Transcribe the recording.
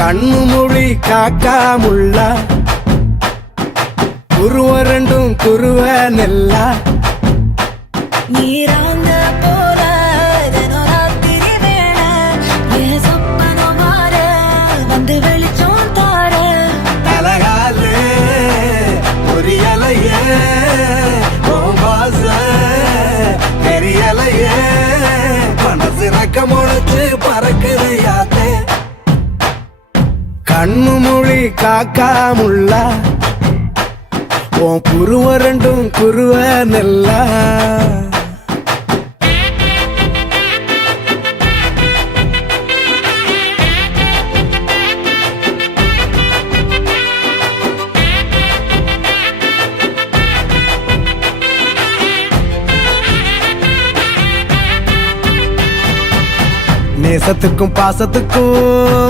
கண்ணு மொழி காக்காமுள்ள குருவ ரெண்டும் குருவ நெல்லா நீராங்க போல தினராத்திரி வேண என் சொப்பனம் மாற வந்து வெளிச்சம் தார தலகாலே பொரியலையே ஓம்பாச பெரியலையே மனசு ரக்க முளைச்சு பறக்குது யாத்தே கண்ணு மொழி காக்காமுள்ள உன் குருவ ரெண்டும் குருவ நெல்லா நேசத்துக்கும் பாசத்துக்கும்